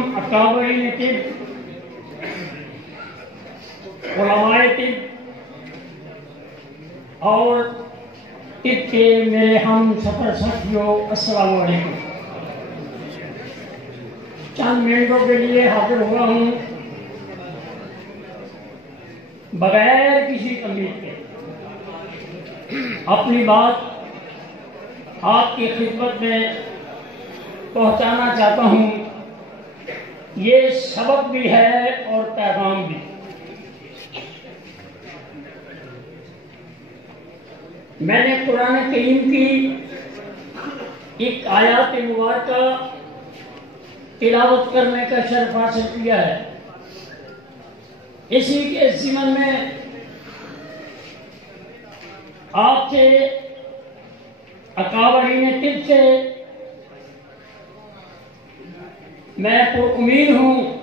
تمام اکابرین طب، علماء طب اور طب کے میرے ہم سفر ساتھیوں، السلام علیکم۔ چند منٹوں کے لیے حاضر ہوا ہوں بغیر کسی تمہید کے۔ اپنی بات آپ کی خدمت میں پہنچانا چاہتا ہوں، یہ سبق بھی ہے اور پیغام بھی۔ میں نے قرآن کریم کی ایک آیات مبارکہ تلاوت کرنے کا شرف حاصل کیا ہے۔ اسی کے ضمن میں آپ سے، اکابرین طب سے میں پر امید ہوں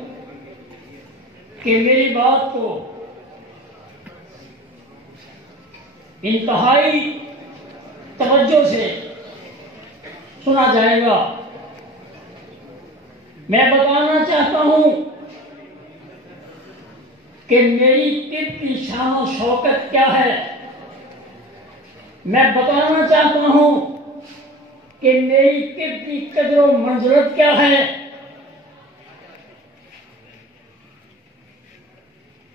کہ میری بات کو انتہائی توجہ سے سنا جائے گا۔ میں بتانا چاہتا ہوں کہ میری طب کی شان و شوکت کیا ہے۔ میں بتانا چاہتا ہوں کہ میری طب کی قدر و منزلت کیا ہے۔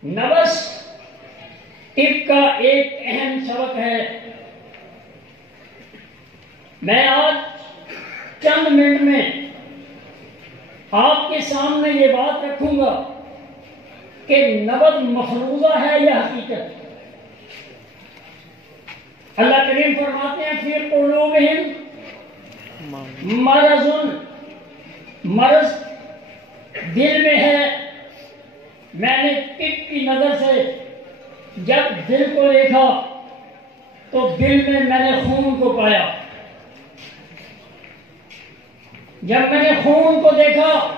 نبض طب کا ایک اہم سبق ہے۔ میں آج چند منٹ میں آپ کے سامنے یہ بات رکھوں گا کہ نبض مفروضہ ہے یا حقیقت۔ اللہ کریم فرماتے ہیں فی قلوبہم مرض، مرض دل میں ہے۔ میں نے طب کی نظر سے جب دل کو دیکھا تو دل میں نے خون کو پایا۔ جب میں نے خون کو دیکھا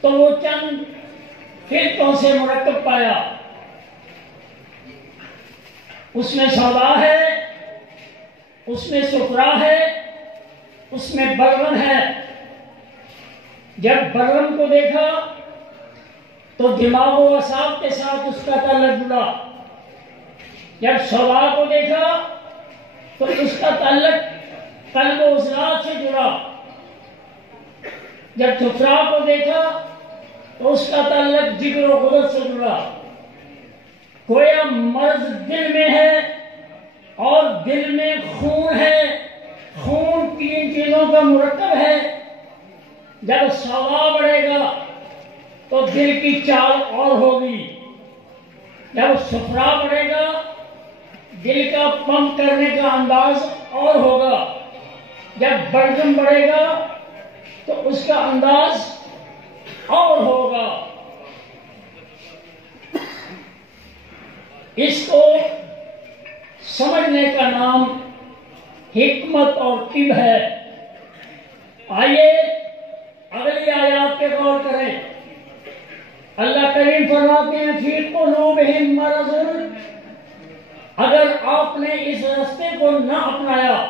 تو وہ چند فرقوں سے مرکب پایا۔ اس میں سودا ہے، اس میں صفرا ہے، اس میں برغن ہے۔ جب برغن کو دیکھا تو دماغ و اعصاب کے ساتھ اس کا تعلق جڑا۔ جب سودا کو دیکھا تو اس کا تعلق قلب و عضلات سے جڑا۔ جب صفرا کو دیکھا تو اس کا تعلق جگر و غدد سے جڑا۔ گویا مرض دل میں ہے اور دل میں خون ہے۔ خون تین چیزوں کا مرکب ہے۔ جب سودا بڑھے گا تو دل کی چال اور ہوگی۔ جب صفرا بڑھے گا دل کا پمپ کرنے کا انداز اور ہوگا۔ جب برغن بڑھے گا تو اس کا انداز اور ہوگا۔ اس کو سمجھنے کا نام حکمت اور طب ہے۔ آئیے اگلی آیات پہ غور کریں۔ اللہ کریم فرماتے ہیں فی قلوبہم مرض، اگر آپ نے اس راستے کو نہ اپنایا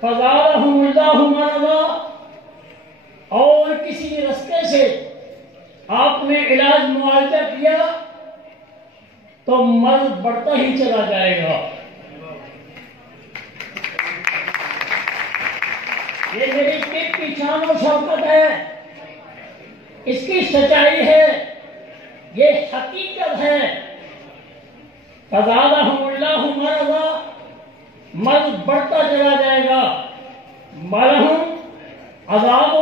فزادہم اللہ مرضا، اور کسی راستے سے آپ نے علاج معالجہ کیا تو مرض بڑھتا ہی چلا جائے گا۔ یہ میری طب کی شان و شوکت ہے، اس کی سچائی ہے، یہ حقیقت ہے۔ فزادہم اللہ مرضا، مرض بڑھتا چلا جائے گا۔ ولہم عذاب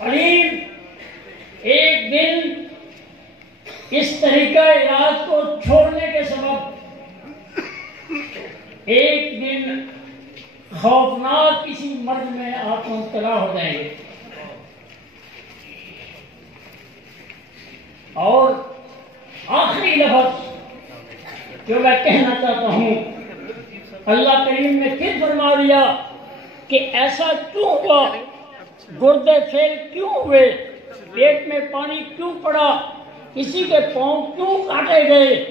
علیم، ایک دن اس طریقہ علاج کو چھوڑنے کے سبب ایک دن خوفناک کسی مرض میں آپ مبتلا ہو جائیں گے۔ اور آخری لفظ جو میں کہنا چاہتا ہوں، اللہ کریم نے پھر فرما دیا کہ ایسا کیوں ہوا، گردے فیل کیوں ہوئے، پیٹ میں پانی کیوں پڑا، کسی کے پاؤں کیوں کاٹے گئے۔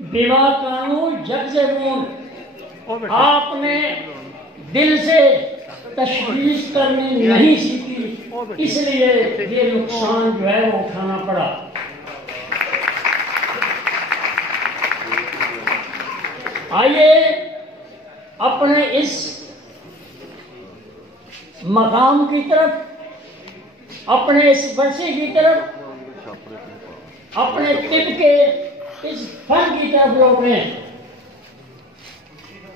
بما کانوا یکسبون، آپ نے دل سے تشخیص کرنی نہیں سیکھی، اس لیے یہ نقصان جو ہے وہ اٹھانا پڑا۔ آئیے اپنے اس مقام کی طرف، اپنے اس ورثے کی طرف، اپنے طب کے اس فن کی طرف لوٹیں۔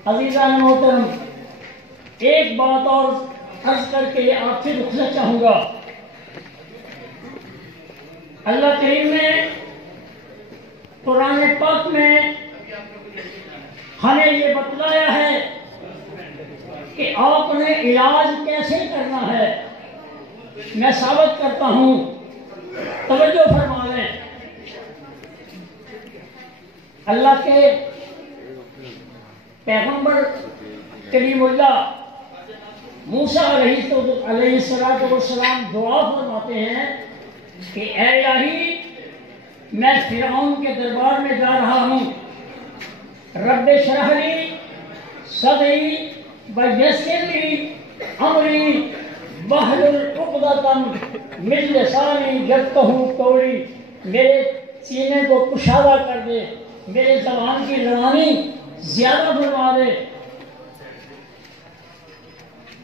عزیزان محترم، ایک بات اور عرض کر کے آپ سے رخصت چاہوں گا۔ اللہ کریم نے قرآن پاک میں ہمیں یہ بتلایا ہے کہ آپ نے علاج کیسے کرنا ہے۔ میں ثابت کرتا ہوں، توجہ فرما لیں۔ اللہ کے پیغمبر کلیم اللہ موسیٰ علیہ السلام دعا فرماتے ہیں کہ اے الہی، میں فرعون کے دربار میں جا رہا ہوں، رب اشرح لی صدری ویسر لی امری واحلل عقدۃ من لسانی یفقہوا قولی، میرے سینے کو کشادہ کر دے، میرے زبان کی روانی زیادہ فرما دے۔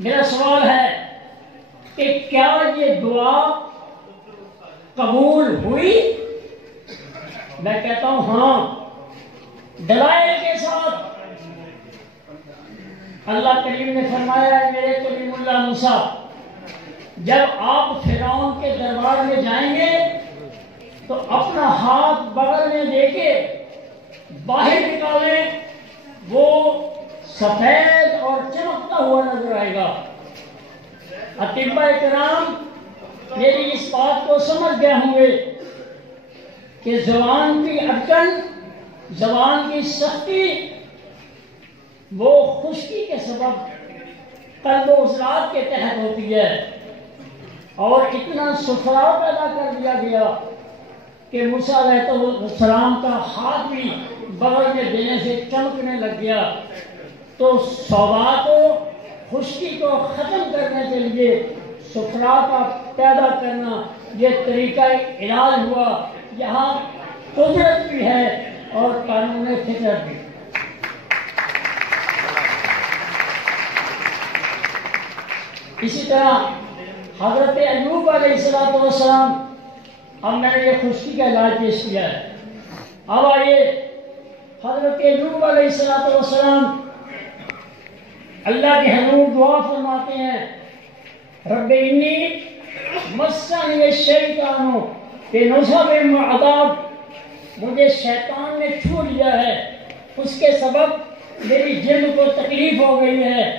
میرا سوال ہے کہ کیا یہ دعا قبول ہوئی؟ میں کہتا ہوں ہاں، دلائل کے ساتھ۔ اللہ کریم نے فرمایا ہے میرے کلیم اللہ موسیٰ، جب آپ فرعون کے دربار میں جائیں گے تو اپنا ہاتھ بغل میں دے کے باہر نکالیں، وہ سفید اور چمکتا ہوا نظر آئے گا۔ اطباء کرام میری اس بات کو سمجھ گئے ہوں گے کہ زبان کی اٹکن، زبان کی سختی، وہ خشکی کے سبب قلب و عضلات کے تحت ہوتی ہے، اور اتنا سفرا پیدا کر دیا گیا کہ موسیٰ علیہ السلام کا ہاتھ بھی بغل میں دینے سے چمکنے لگ گیا۔ تو صوبا کو، خشکی کو ختم کرنے کے لیے سفرا کا پیدا کرنا یہ طریقہ علاج ہوا۔ یہاں قدرت بھی ہے اور قانون فطرت بھی۔ اسی طرح حضرت ایوب علیہ السلام، اب میں نے یہ خشکی کا علاج پیش کیا ہے، اب آئیے حضرت ایوب علیہ السلام اللہ کے حضور دعا فرماتے ہیں، رب انی مسنی الشیطان بنصب وعذاب، مجھے شیطان نے چھو لیا ہے، اس کے سبب میری جلد کو تکلیف ہو گئی ہے۔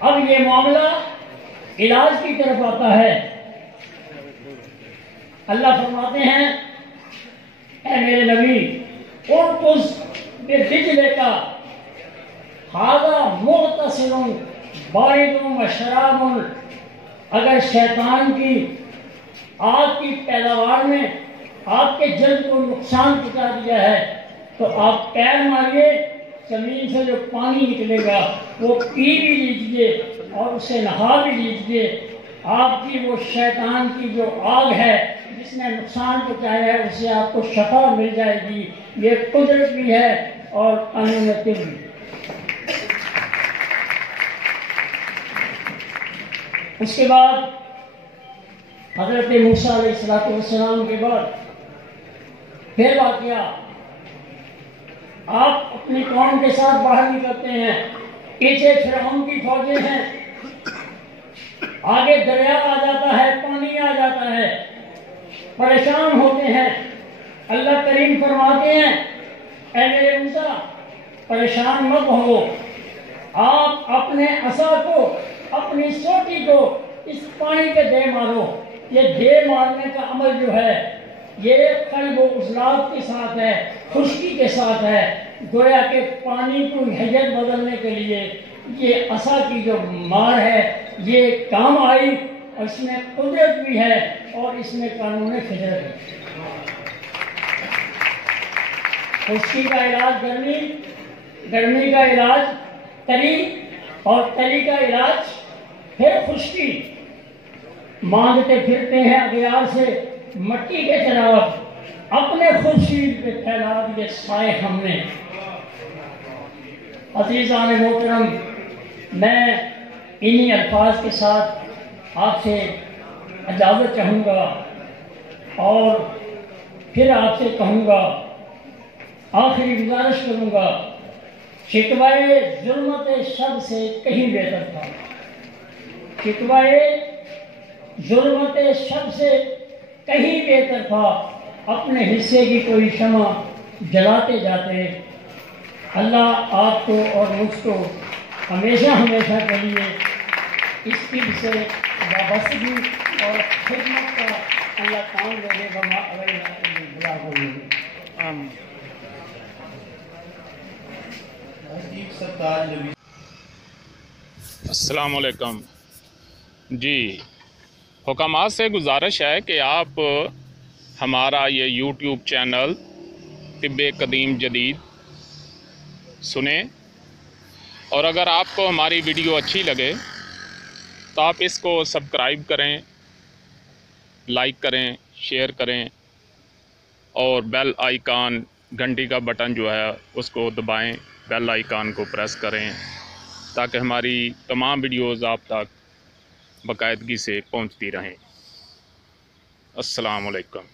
اب یہ معاملہ علاج کی طرف آتا ہے۔ اللہ فرماتے ہیں اے میرے نبی، ارقص بدجلہ کا ھذا مغتسل بارد وشراب، اگر شیطان کی آگ کی پیداوار میں آپ کے جلد کو نقصان پہنچا دیا ہے تو آپ پیر ماریے، زمین سے جو پانی نکلے گا وہ پی بھی لیجئے اور اسے نہا بھی لیجئے، آپ کی وہ شیطان کی جو آگ ہے جس نے نقصان پہنچایا ہے اس سے آپ کو شفا مل جائے گی۔ یہ قدرت بھی ہے اور قانون طب بھی۔ اس کے بعد حضرت موسیٰ علیہ السلام کے بعد پھر واقعہ، آپ اپنی قوم کے ساتھ باہر نکلتے ہیں، پیچھے فرعون کی فوجیں ہیں، آگے دریا آ جاتا ہے، پانی آ جاتا ہے، پریشان ہوتے ہیں۔ اللہ کریم فرماتے ہیں اے میرے موسیٰ، پریشان مت ہو، آپ اپنے عصا کو، اپنی سوٹی کو اس پانی پہ دے مارو۔ یہ دے مارنے کا عمل جو ہے یہ قلب و عضلات کے ساتھ ہے، خشکی کے ساتھ ہے، گویا کہ پانی کو حیت بدلنے کے لیے یہ عصا کی جو مار ہے یہ کام آئی، اور اس میں قدرت بھی ہے اور اس میں قانون فطرت ہے۔ خشکی کا علاج گرمی، گرمی کا علاج تری، اور تری کا علاج پھر خشکی مانگتے پھرتے ہیں اغیار سے مٹی کے چراغ، اپنے خورشید پہ پھیلا دیے سائے ہم نے۔ عزیزان محترم، میں انہی الفاظ کے ساتھ آپ سے اجازت چاہوں گا اور پھر آپ سے کہوں گا، آخری گزارش کروں گا، شکوائے ظلمت شب سے کہیں بہتر تھا، شکوائے ظلمت شب سے کہیں بہتر تھا، اپنے حصے کی کوئی شمع جلاتے جاتے۔ اللہ آپ کو اور مجھ کو ہمیشہ ہمیشہ کے لیے اس طب سے وابستگی اور خدمت کا اللہ کام دے دے گا۔ السلام علیکم جی، حکامات سے گزارش ہے کہ آپ ہمارا یہ یوٹیوب چینل طب قدیم جدید سنیں، اور اگر آپ کو ہماری ویڈیو اچھی لگے تو آپ اس کو سبسکرائب کریں، لائک کریں، شیئر کریں، اور بیل آئیکن گھنٹی کا بٹن جو ہے اس کو دبائیں، بیل آئیکن کو پریس کریں تاکہ ہماری تمام ویڈیوز آپ تک باقاعدگی سے پہنچتی رہیں۔ السلام علیکم۔